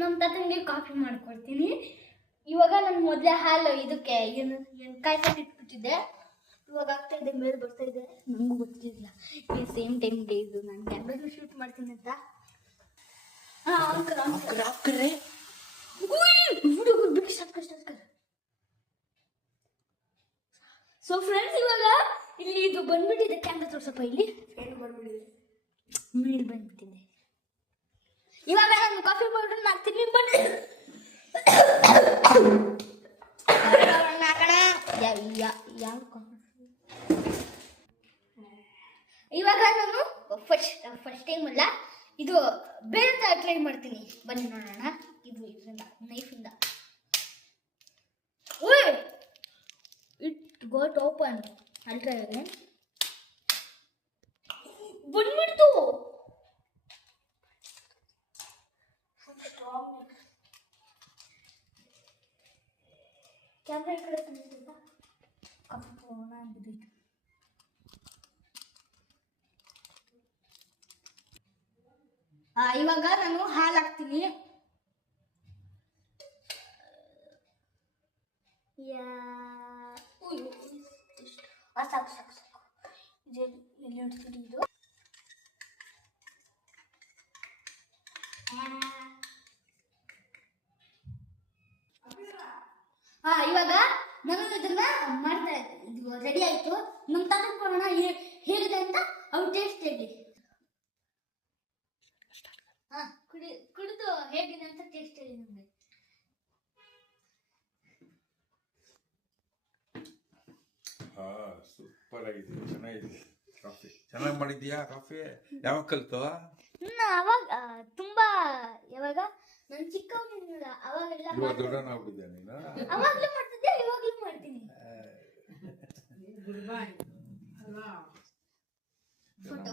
ನಮ್ಮ ತಾತನಿಗೆ ಕಾಫಿ ಮಾಡ್ಕೊಡ್ತೀನಿ. ಇವಾಗ ನಾನು ಮೊದಲೇ ಹಾಲು ಇದಕ್ಕೆ ಏನು ಕಾಯ್ಕೊಂಡು ಇಟ್ಬಿಟ್ಟಿದ್ದೆ. ಇವಾಗ ಆಗ್ತಾ ಇದೆ, ಮೇಲೆ ಬರ್ತಾ ಇದೆ. ನನಗೂ ಗೊತ್ತಿರಲಿಲ್ಲ ಈ ಸೇಮ್ ಟೈಮ್ಗೆ ಇದು ನಾನು ಕ್ಯಾಮ್ರಾಗೂ ಶೂಟ್ ಮಾಡ್ತೀನಿ ಅಂತ. ಸೊ ಫ್ರೆಂಡ್ಸ್, ಇವಾಗ ಇಲ್ಲಿ ಇದು ಬಂದ್ಬಿಟ್ಟಿದೆ. ಕ್ಯಾಮ್ರಾ ತೋರ್ಸಪ್ಪ. ಇಲ್ಲಿ ಮೇಲ್ ಬಂದ್ಬಿಟ್ಟಿದೆ. ಇವಾಗ ನಾನು ಕಾಫಿ ಪೌಡರ್ ಹಾಕ್ತೀನಿ. ಬನ್ನಿ. ಯಾವ ಇವಾಗ ನಾನು ಫಸ್ಟ್ ಟೈಮ್ ಅಲ್ಲ, ಇದು ಬೇರೆ ತರ ಟ್ರೈ ಮಾಡ್ತೀನಿ. ಬನ್ನಿ ನೋಡೋಣ. ಇದು ಇದರಿಂದ ನೈಫಿಂದ ಇಟ್ ಗೋಟ್ ಓಪನ್. ಅಲ್ಟ್ರಾ ಇದೆ ಬಂದ್ಬಿಡ್ತು. ಕ್ಯಾಮ್ರಾ ಈ ಕಡೆ ತಂದಿದ್ದ ಬಿದ್ದಿತ್ತು. ಇವಾಗ ನಾನು ಹಾಲು ಹಾಕ್ತೀನಿ. ಸಾಕು ಸಾಕು ಸಾಕು. ಎಲ್ಲಿ ಇಡ್ತೀನಿ ಇದು. ಇವಾಗ ನಾನು ಇದನ್ನ ಮಾಡ್ತಾ ಇದ್ದೆ. ಇದು ರೆಡಿ ಆಯ್ತು. ನಮ್ಮ ತಾತನ ಕೊಡೋಣ ಹೇಗಿದೆ ಅಂತ ಅವ್ರು ಟೇಸ್ಟ್ ಹೇಳಿ. ಕುಡಿದು ಹೇಗಿದೆ ಅಂತ ಟೇಸ್ಟ್ ಹೇಳಿ ನಮ್ಗೆ. ಸೂಪರ್ ಆಗಿದೆ, ಚೆನ್ನಾಗಿದೆ. ಕಾಫಿ ಚೆನ್ನಾಗಿ ಮಾಡಿದ್ಯಾ? ಕಾಫಿ ಯಾವಾಗ ಕಲ್ತು? ಅವಾಗ ತುಂಬಾ ಯಾವಾಗ ನಾನು ಚಿಕ್ಕವನಿಲ್ಲ ಅವಾಗೆಲ್ಲ ದೊಡ್ಡವನಾಗ್ಬಿಟ್ಟಿದ್ದೆ ನೀನು. ಅವಾಗ್ಲೂ ಮಾಡ್ತಿದ್ದೆ, ಇವಾಗ್ಲೂ ಮಾಡ್ತೀನಿ. ಫೋಟೋ